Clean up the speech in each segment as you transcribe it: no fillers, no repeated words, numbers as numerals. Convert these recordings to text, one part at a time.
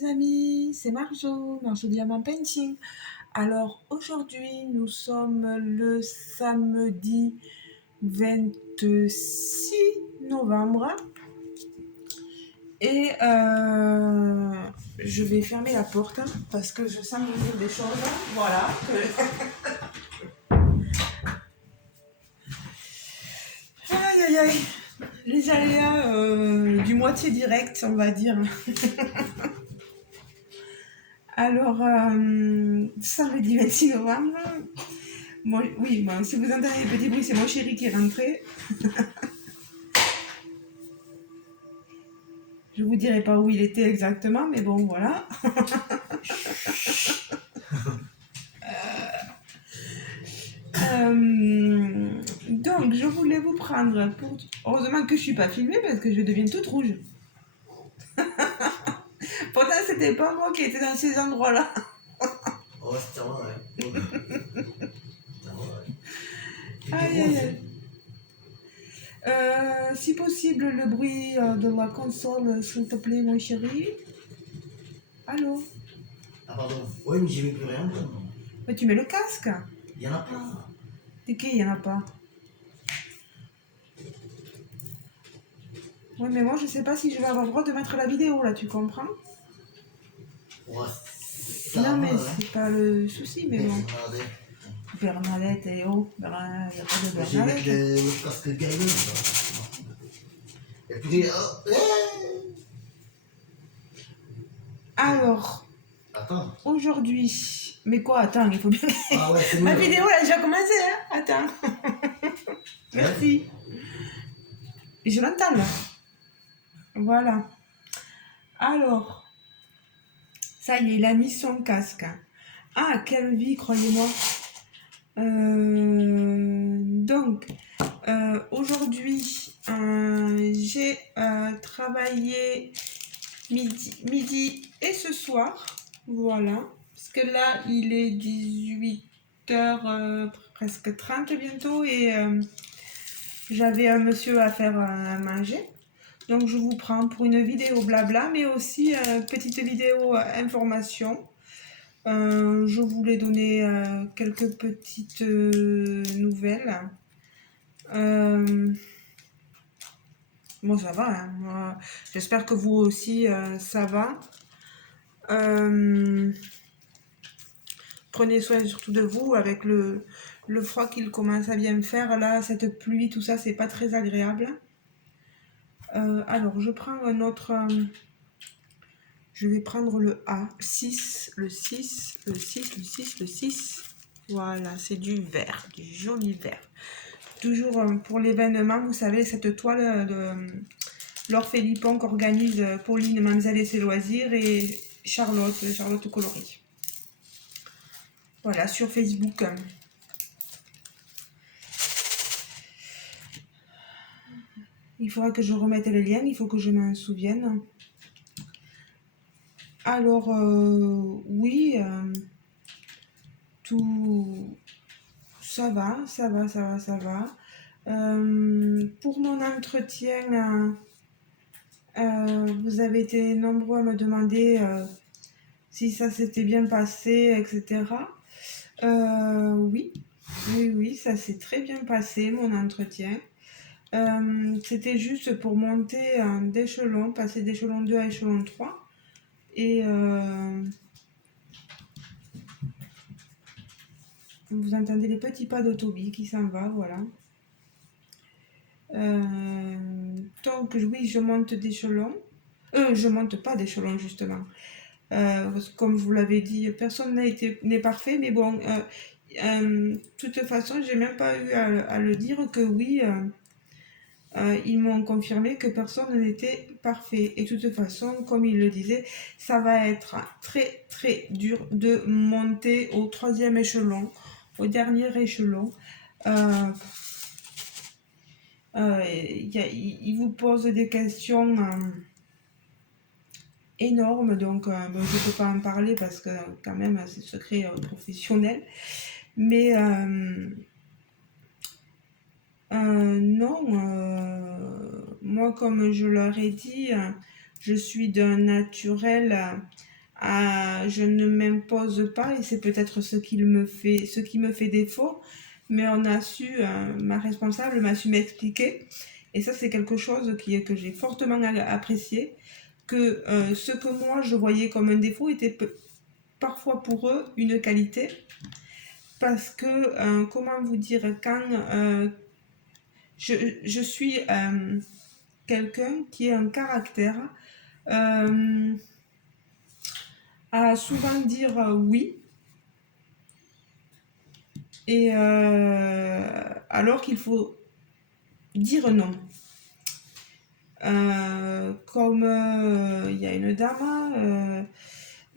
les amis, c'est Marjo Diamant Painting. Alors aujourd'hui nous sommes le samedi 26 novembre et je vais fermer la porte parce que je sens venir des choses. Voilà. Aïe aïe aïe. Les aléas du moitié direct, on va dire. Alors, samedi 26 novembre, oui, si vous entendez les petits bruits, c'est mon chéri qui est rentré. Je vous dirai pas où il était exactement, mais bon, voilà. Donc, je voulais vous prendre pour... Heureusement que je suis pas filmée parce que je deviens toute rouge. Pourtant, c'était pas moi qui étais dans ces endroits-là. Oh, c'était vrai. Aïe, aïe, aïe. Si possible, le bruit de la console, s'il te plaît, mon chéri. Allô? Ah, pardon. Oui, mais j'ai mis plus rien. Mais tu mets le casque. Il y en a plein. T'es qui? Il y en a pas. Oui, mais moi, je sais pas si je vais avoir le droit de mettre la vidéo, là, tu comprends? Ouais, Non, mais c'est pas le souci, mais bon. Regardez. Bernadette, et oh, il n'y a pas de Je vais mettre Bernadette. le casque gaillé. Et puis, Alors, attends. aujourd'hui... Mais quoi, attends, il faut bien... Ah ouais, c'est Ma mieux. vidéo, elle a déjà commencé, hein? Attends. Merci. Et je l'entends, là. Voilà. Alors, ça y est, il a mis son casque. Ah, quelle vie, croyez-moi. Donc, aujourd'hui, j'ai travaillé midi et ce soir. Voilà. Parce que là, il est 18h, presque 30 bientôt. Et j'avais un monsieur à faire à manger. Donc, je vous prends pour une vidéo blabla, mais aussi petite vidéo information. Je voulais donner quelques petites nouvelles. Moi, ça va. Hein. J'espère que vous aussi, ça va. Prenez soin surtout de vous avec le froid qu'il commence à bien faire. Là, cette pluie, tout ça, c'est pas très agréable. Alors, je prends un autre... je vais prendre le A6, le 6, le 6, le 6, le 6. Voilà, c'est du vert, du joli vert. Toujours pour l'événement, vous savez, cette toile de Laure Philippon qu'organise Pauline, Mamzelle et ses loisirs et Charlotte Coloris. Voilà, sur Facebook. Il faudra que je remette le lien, il faut que je m'en souvienne. Alors, oui, tout... Ça va. Pour mon entretien, vous avez été nombreux à me demander si ça s'était bien passé, etc. Oui, ça s'est très bien passé, mon entretien. C'était juste pour monter d'échelon, passer d'échelon 2 à échelon 3. Et vous entendez les petits pas de Toby qui s'en va, voilà. Donc oui, je monte d'échelon. Je monte pas d'échelon justement. Comme je vous l'avais dit, personne n'est parfait, mais bon, de toute façon, j'ai même pas eu à le dire que oui, ils m'ont confirmé que personne n'était parfait. Et de toute façon, comme ils le disaient, ça va être très très dur de monter au 3e échelon, au dernier échelon. Ils vous posent des questions énormes, donc je ne peux pas en parler parce que quand même c'est secret professionnel. Mais non, moi comme je leur ai dit, je suis d'un naturel je ne m'impose pas et c'est peut-être ce qui me fait défaut, mais ma responsable m'a su m'expliquer et ça c'est quelque chose que j'ai fortement apprécié, que ce que moi je voyais comme un défaut était parfois pour eux une qualité, parce que, comment vous dire, quand je suis quelqu'un qui a un caractère euh, à souvent dire oui, et alors qu'il faut dire non. Comme il y a une dame,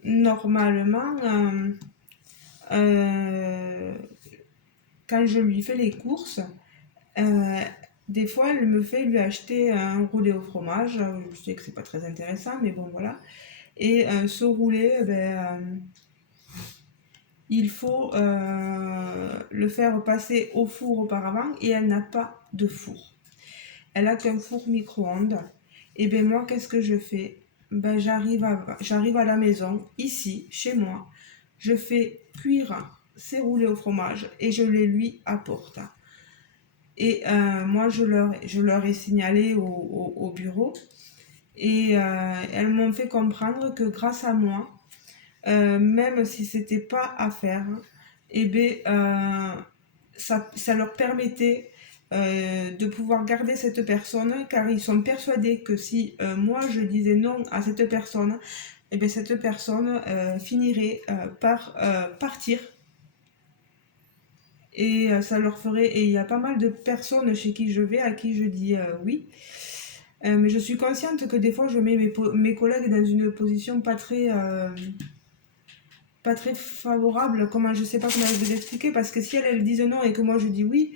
normalement, euh, quand je lui fais les courses, euh, des fois elle me fait lui acheter un roulé au fromage. Je sais que c'est pas très intéressant, mais bon voilà. Et ce roulé, il faut le faire passer au four auparavant et elle n'a pas de four. Elle a qu'un four micro-ondes. Et bien moi, qu'est-ce que je fais? Ben, j'arrive à la maison, ici, chez moi, je fais cuire ces roulés au fromage et je les lui apporte. Et moi, je leur ai signalé au bureau et elles m'ont fait comprendre que grâce à moi, même si c'était pas à faire, eh bien, ça leur permettait de pouvoir garder cette personne, car ils sont persuadés que si moi je disais non à cette personne, eh bien, cette personne finirait par partir. Et ça leur ferait. Et il y a pas mal de personnes chez qui je vais, à qui je dis oui. Mais je suis consciente que des fois je mets mes collègues dans une position pas très favorable. Comment, je sais pas comment je vais l'expliquer, parce que si elles disent non et que moi je dis oui,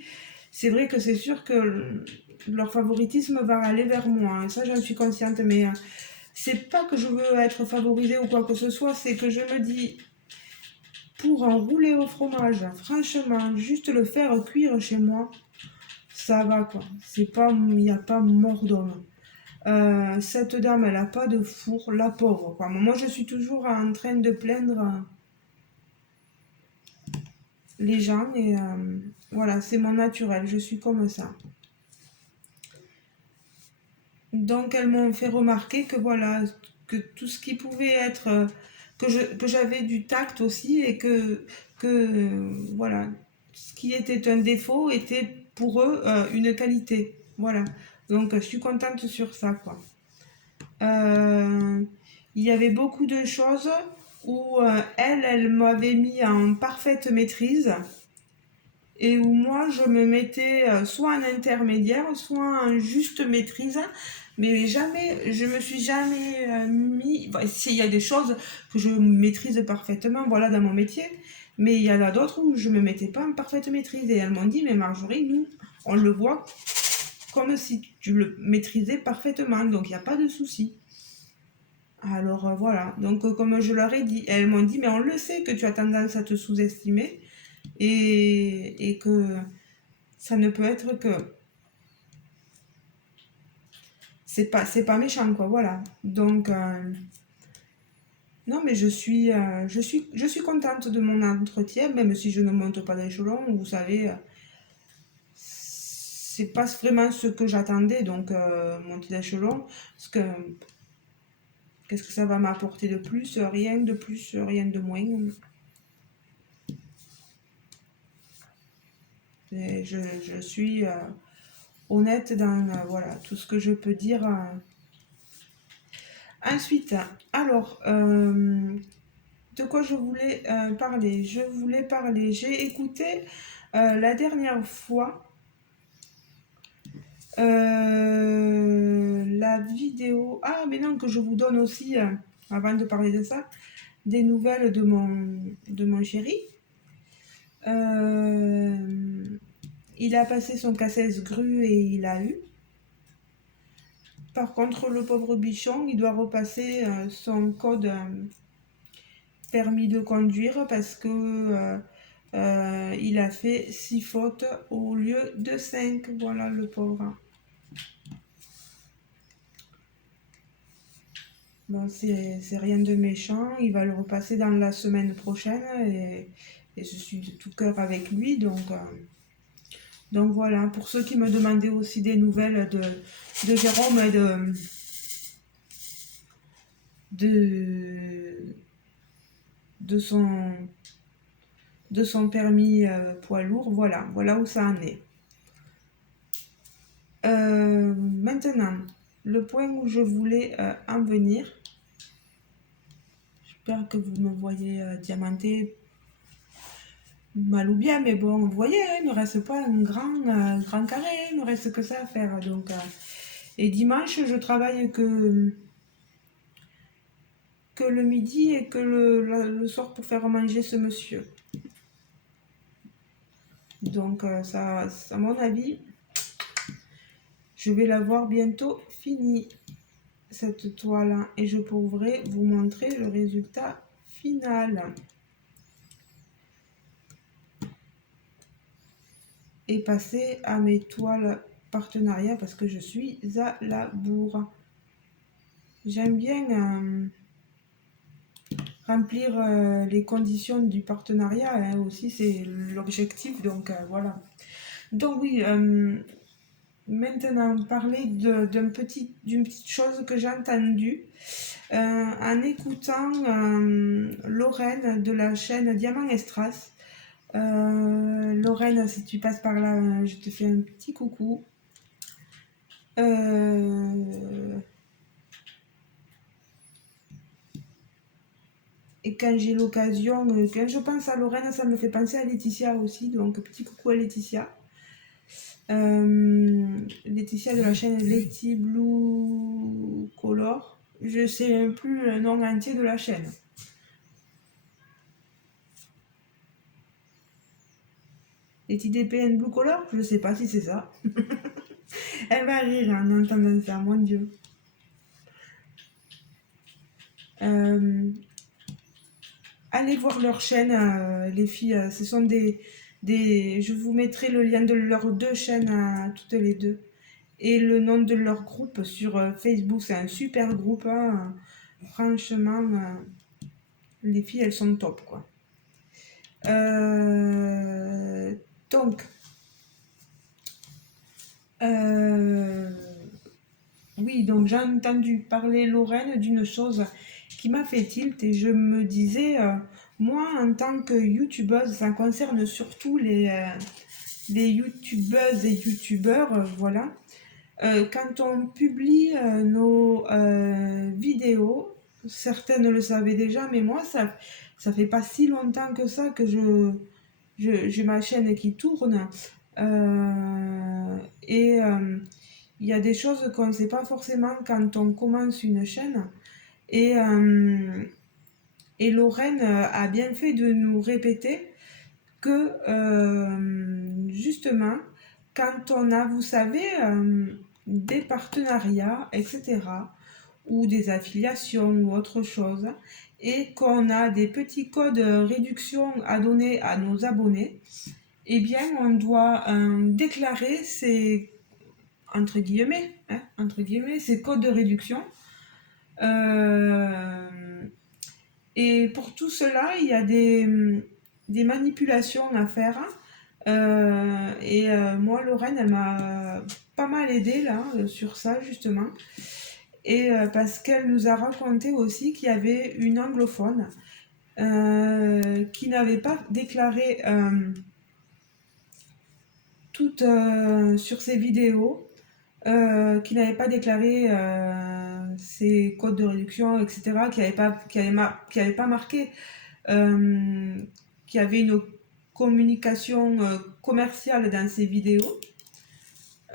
c'est vrai que c'est sûr que leur favoritisme va aller vers moi. Ça, j'en suis consciente, mais c'est pas que je veux être favorisée ou quoi que ce soit, c'est que je me dis, pour en rouler au fromage, franchement, juste le faire cuire chez moi, ça va quoi. C'est pas, il n'y a pas mort d'homme. Cette dame, elle a pas de four, la pauvre quoi. Moi, je suis toujours en train de plaindre les gens et voilà, c'est mon naturel, je suis comme ça. Donc elles m'ont fait remarquer que voilà, que tout ce qui pouvait être, que j'avais du tact aussi et voilà, ce qui était un défaut était pour eux une qualité. Voilà, donc je suis contente sur ça quoi. Euh, il y avait beaucoup de choses où elle m'avait mis en parfaite maîtrise et où moi je me mettais soit en intermédiaire, soit en juste maîtrise, mais jamais, je me suis jamais mis. Enfin, s'il y a des choses que je maîtrise parfaitement, voilà, dans mon métier, mais il y en a d'autres où je me mettais pas en parfaite maîtrise. Et elles m'ont dit, mais Marjorie, nous, on le voit comme si tu le maîtrisais parfaitement, donc il n'y a pas de souci. Alors voilà, donc comme je leur ai dit, elles m'ont dit, mais on le sait que tu as tendance à te sous-estimer et que ça ne peut être que c'est pas méchant quoi, voilà. Donc non mais je suis contente de mon entretien, même si je ne monte pas d'échelon, vous savez, c'est pas vraiment ce que j'attendais, donc monter d'échelon, parce que qu'est-ce que ça va m'apporter de plus? Rien de plus, rien de moins. Je suis honnête dans voilà, tout ce que je peux dire. Ensuite, alors, de quoi je voulais parler? Je voulais parler, j'ai écouté la dernière fois la vidéo. Ah, mais non, que je vous donne aussi, avant de parler de ça, des nouvelles de mon chéri. Euh, il a passé son K16 grue et il a eu. Par contre, le pauvre bichon, il doit repasser son code permis de conduire parce que il a fait 6 fautes au lieu de 5. Voilà le pauvre. Bon, c'est rien de méchant, il va le repasser dans la semaine prochaine et je suis de tout cœur avec lui. Donc voilà, pour ceux qui me demandaient aussi des nouvelles de Jérôme et de, de son, de son permis poids lourd, voilà où ça en est. Maintenant, le point où je voulais en venir, j'espère que vous me voyez diamanté mal ou bien, mais bon, vous voyez, hein, il ne me reste pas un grand carré, il ne me reste que ça à faire. Et dimanche, je travaille que le midi et que le soir pour faire manger ce monsieur. Donc ça, à mon avis, je vais l'avoir bientôt fini, cette toile, et je pourrai vous montrer le résultat final. Et passer à mes toiles partenariat parce que je suis à la bourre. J'aime bien remplir les conditions du partenariat, hein, aussi c'est l'objectif, donc voilà. Donc oui, maintenant parler d'une petite chose que j'ai entendue en écoutant Lorraine de la chaîne Diamant Estras. Lorraine, si tu passes par là, je te fais un petit coucou. Et quand j'ai l'occasion, quand je pense à Lorraine, ça me fait penser à Laetitia aussi. Donc, petit coucou à Laetitia. Laetitia de la chaîne Letty Blue Color. Je sais même plus le nom entier de la chaîne. Letty DPN Blue Color, je sais pas si c'est ça. Elle va rire en entendant ça, mon Dieu. Allez voir leur chaîne, les filles. Ce sont je vous mettrai le lien de leurs deux chaînes, toutes les deux. Et le nom de leur groupe sur Facebook. C'est un super groupe, hein. Franchement, les filles, elles sont top, quoi. Donc, oui, donc j'ai entendu parler, Lorraine, d'une chose qui m'a fait tilt et je me disais, moi, en tant que youtubeuse, ça concerne surtout les youtubeuses et youtubeurs, voilà. Quand on publie nos vidéos, certaines le savaient déjà, mais moi, ça fait pas si longtemps que ça que j'ai ma chaîne qui tourne. Et il y a des choses qu'on ne sait pas forcément quand on commence une chaîne. Et, et Lorraine a bien fait de nous répéter que justement, quand on a, vous savez, des partenariats, etc., ou des affiliations ou autre chose, et qu'on a des petits codes réduction à donner à nos abonnés, eh bien, on doit déclarer ces, entre guillemets, ces codes de réduction. Et pour tout cela, il y a des manipulations à faire. Moi, Lorraine, elle m'a pas mal aidée là, sur ça, justement. Et parce qu'elle nous a raconté aussi qu'il y avait une anglophone qui n'avait pas déclaré toutes sur ses vidéos, qui n'avait pas déclaré ses codes de réduction, etc., qui avait pas marqué qu'il y avait une communication commerciale dans ses vidéos,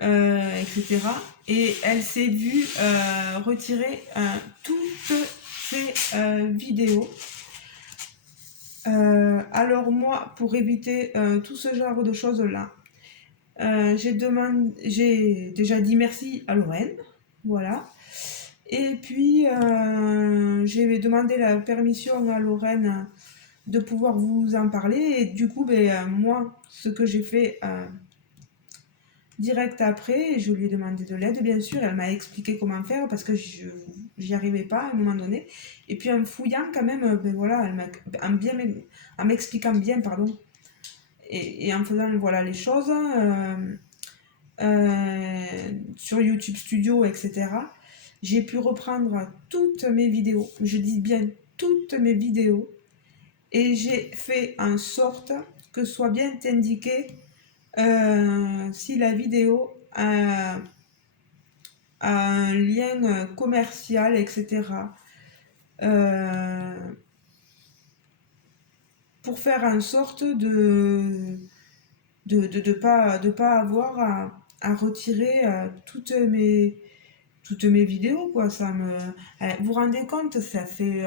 etc. Et elle s'est vue retirer toutes ses vidéos. Alors moi, pour éviter tout ce genre de choses-là, j'ai déjà dit merci à Lorraine, voilà. Et puis, j'ai demandé la permission à Lorraine de pouvoir vous en parler. Et du coup, moi, ce que j'ai fait direct après, je lui ai demandé de l'aide, bien sûr. Elle m'a expliqué comment faire parce que j'y arrivais pas à un moment donné. Et puis en fouillant quand même, ben voilà, en m'expliquant bien, pardon, et en faisant voilà, les choses sur YouTube Studio, etc., j'ai pu reprendre toutes mes vidéos, je dis bien toutes mes vidéos, et j'ai fait en sorte que soit bien indiqué si la vidéo a un lien commercial, etc. euh, pour faire en sorte de pas avoir à retirer toutes mes vidéos, quoi. Vous vous rendez compte, ça fait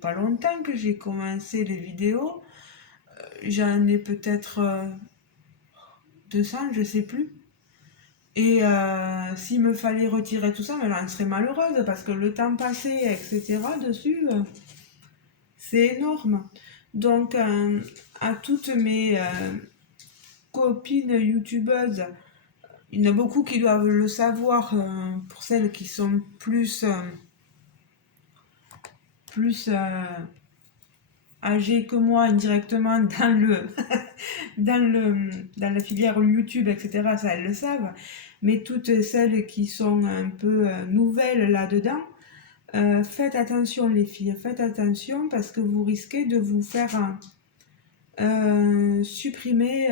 pas longtemps que j'ai commencé les vidéos. J'en ai peut-être 200, je sais plus. Et s'il me fallait retirer tout ça, ben, j'en serais malheureuse parce que le temps passé, etc., dessus, c'est énorme. Donc, à toutes mes copines youtubeuses, il y en a beaucoup qui doivent le savoir, pour celles qui sont plus âgées que moi indirectement dans la filière YouTube, etc., ça elles le savent. Mais toutes celles qui sont un peu nouvelles là-dedans, faites attention les filles, faites attention parce que vous risquez de vous faire supprimer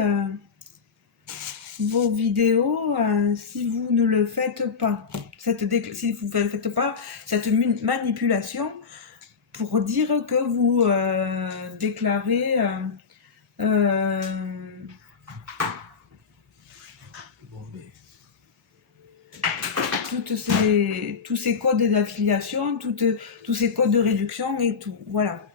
vos vidéos si vous ne le faites pas. Si vous ne faites pas cette manipulation pour dire que vous déclarez euh, Bon, mais tous ces codes d'affiliation, tous ces codes de réduction et tout. Voilà.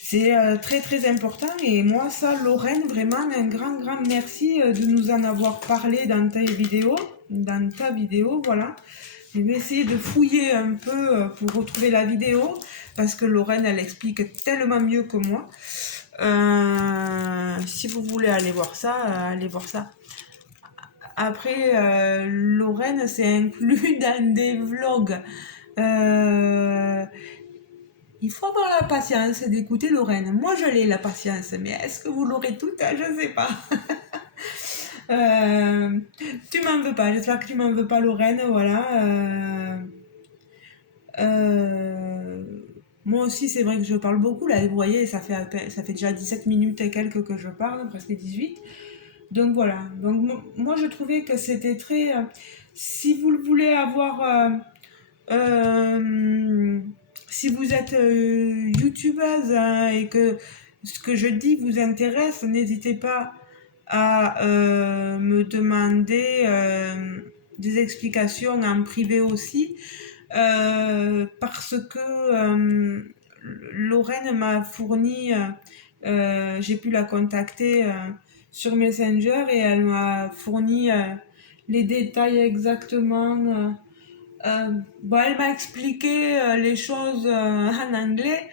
C'est très très important et moi ça, Lorraine, vraiment un grand merci de nous en avoir parlé dans ta vidéo, voilà. Je vais essayer de fouiller un peu pour retrouver la vidéo parce que Lorraine elle explique tellement mieux que moi. Si vous voulez aller voir ça, allez voir ça. Après, Lorraine c'est inclus dans des vlogs. Euh, Il faut avoir la patience d'écouter Lorraine. Moi, je l'ai la patience, mais est-ce que vous l'aurez toute? Je ne sais pas. Euh, Tu m'en veux pas. J'espère que tu m'en veux pas, Lorraine. Voilà. Euh, Moi aussi, c'est vrai que je parle beaucoup. Là, vous voyez, ça fait déjà 17 minutes et quelques que je parle, presque 18. Donc voilà. Donc moi, je trouvais que c'était très. Si vous le voulez avoir. Euh, Si vous êtes youtubeuse hein, et que ce que je dis vous intéresse, n'hésitez pas à me demander des explications en privé aussi, parce que Lorraine m'a fourni, j'ai pu la contacter sur Messenger et elle m'a fourni les détails exactement. Bon, elle m'a expliqué les choses en anglais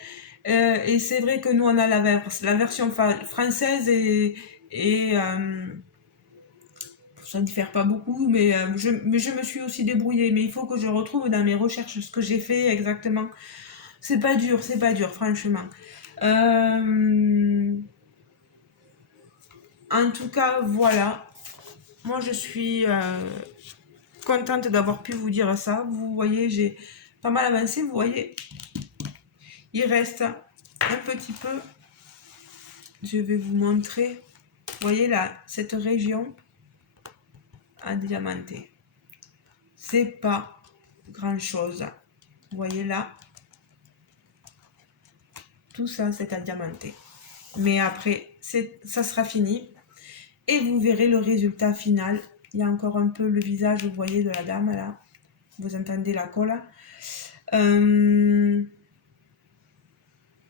et c'est vrai que nous on a la version française et ça ne diffère pas beaucoup, mais je me suis aussi débrouillée. Mais il faut que je retrouve dans mes recherches ce que j'ai fait exactement. C'est pas dur, franchement. Euh, En tout cas, voilà. Moi, je suis contente d'avoir pu vous dire ça. Vous voyez, j'ai pas mal avancé. Vous voyez, il reste un petit peu. Je vais vous montrer. Vous voyez là, cette région à diamanter. C'est pas grand chose. Vous voyez là, tout ça c'est à diamanter. Mais après, ça sera fini. Et vous verrez le résultat final. Il y a encore un peu le visage, vous voyez, de la dame là. Vous entendez la colle.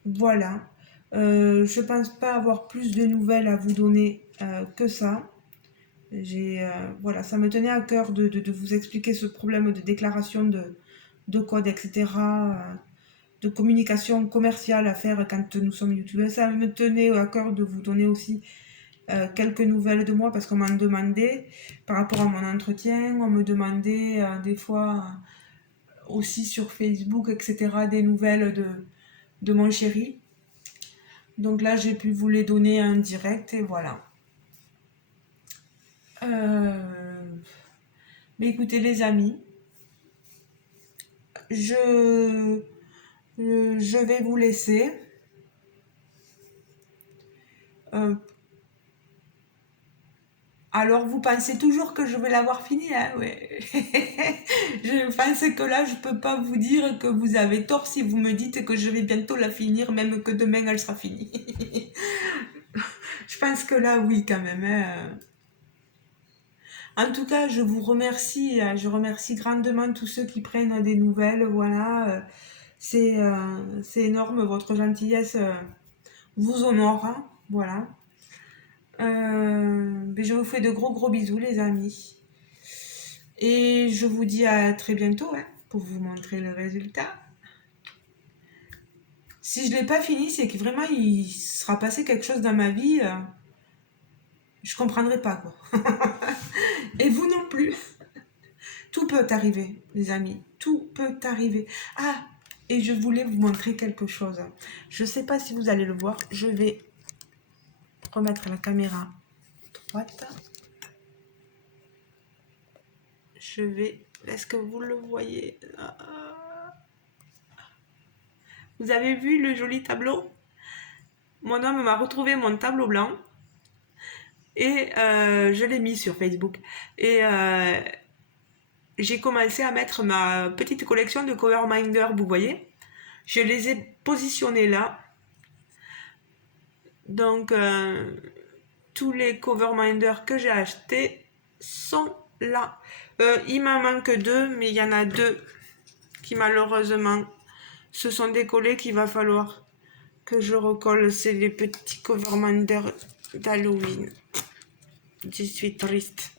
Voilà. Je pense pas avoir plus de nouvelles à vous donner que ça. Voilà, ça me tenait à cœur de vous expliquer ce problème de déclaration de code, etc., de communication commerciale à faire quand nous sommes youtubeurs. Ça me tenait à cœur de vous donner aussi quelques nouvelles de moi parce qu'on m'en demandait par rapport à mon entretien, on me demandait des fois aussi sur Facebook, etc., des nouvelles de mon chéri. Donc là, j'ai pu vous les donner en direct et voilà. Mais écoutez les amis, je vais vous laisser. Alors vous pensez toujours que je vais l'avoir fini, hein? Ouais. Je pense que là, je peux pas vous dire que vous avez tort si vous me dites que je vais bientôt la finir, même que demain elle sera finie. Je pense que là, oui, quand même, hein. En tout cas, je vous remercie, je remercie grandement tous ceux qui prennent des nouvelles, voilà. C'est énorme, votre gentillesse vous honore, hein, voilà. Mais je vous fais de gros gros bisous les amis. Et je vous dis à très bientôt hein, pour vous montrer le résultat. Si je ne l'ai pas fini, c'est que vraiment il sera passé quelque chose dans ma vie. Je ne comprendrai pas quoi. Et vous non plus. Tout peut arriver, les amis. Tout peut arriver. Ah, et je voulais vous montrer quelque chose. Je ne sais pas si vous allez le voir. Je vais remettre la caméra droite. Je vais... Est-ce que vous le voyez? Vous avez vu le joli tableau? Mon homme m'a retrouvé mon tableau blanc. Et je l'ai mis sur Facebook. Et j'ai commencé à mettre ma petite collection de cover minder, vous voyez. Je les ai positionnés là. Donc, tous les cover minders que j'ai achetés sont là. Il m'en manque 2, mais il y en a 2 qui malheureusement se sont décollés qu'il va falloir que je recolle. C'est les petits cover minders d'Halloween. Je suis triste.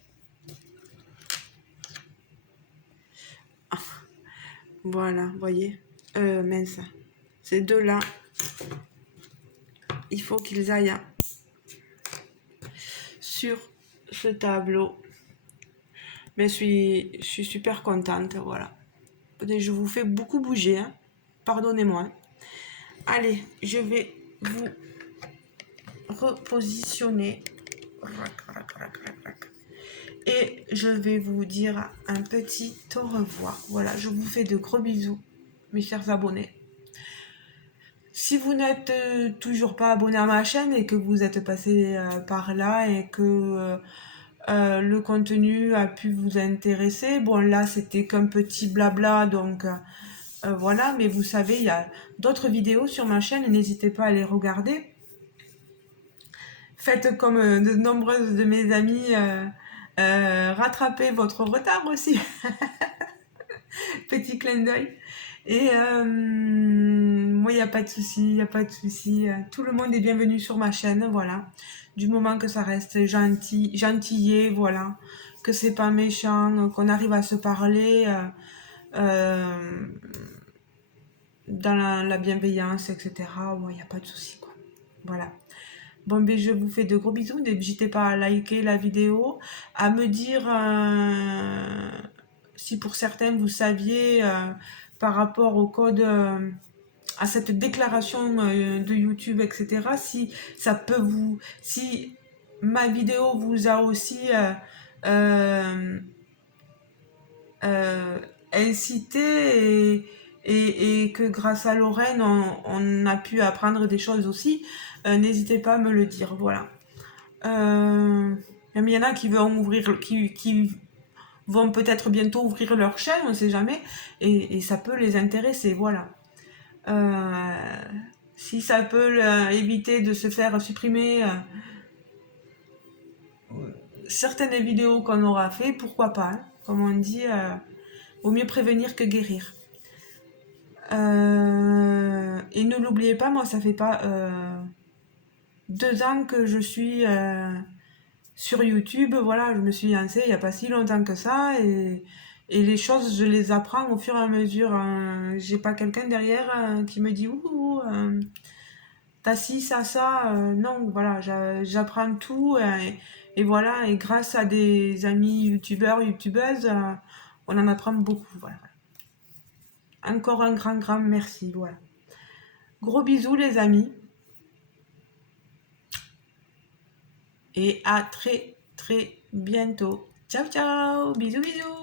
Ah, voilà, vous voyez. Mince. Ces deux-là, il faut qu'ils aillent sur ce tableau. Mais je suis super contente, voilà. Je vous fais beaucoup bouger, hein. Pardonnez-moi. Allez, je vais vous repositionner. Et je vais vous dire un petit au revoir. Voilà, je vous fais de gros bisous, mes chers abonnés. Si vous n'êtes toujours pas abonné à ma chaîne et que vous êtes passé par là et que le contenu a pu vous intéresser, bon là c'était qu'un petit blabla, donc voilà, mais vous savez, il y a d'autres vidéos sur ma chaîne, n'hésitez pas à les regarder. Faites comme de nombreuses de mes amies, rattrapez votre retard aussi. Petit clin d'œil. Et moi, il n'y a pas de souci, il n'y a pas de souci. Tout le monde est bienvenu sur ma chaîne, voilà. Du moment que ça reste gentil, gentillé, voilà. Que c'est pas méchant, qu'on arrive à se parler dans la bienveillance, etc. Il n'y a pas de souci, quoi. Voilà. Bon, ben, je vous fais de gros bisous. N'hésitez pas à liker la vidéo, à me dire si pour certains vous saviez par rapport au code, à cette déclaration de YouTube, etc. Si ça peut vous, si ma vidéo vous a aussi incité et que grâce à Lorraine, on a pu apprendre des choses aussi, n'hésitez pas à me le dire, voilà. Il y en a qui vont ouvrir, qui vont peut-être bientôt ouvrir leur chaîne, on ne sait jamais, et ça peut les intéresser, voilà. Si ça peut éviter de se faire supprimer certaines vidéos qu'on aura fait, pourquoi pas, hein. Comme on dit, vaut mieux prévenir que guérir. Et ne l'oubliez pas, moi ça fait pas 2 ans que je suis sur YouTube, voilà, je me suis lancée il n'y a pas si longtemps que ça, et les choses je les apprends au fur et à mesure, hein. J'ai pas quelqu'un derrière qui me dit ouh, t'as ci, ça, non, voilà, j'apprends tout et voilà, et grâce à des amis youtubeurs, youtubeuses, on en apprend beaucoup, voilà. Encore un grand, grand merci, voilà. Gros bisous les amis et à très, très bientôt. Ciao, ciao, bisous, bisous.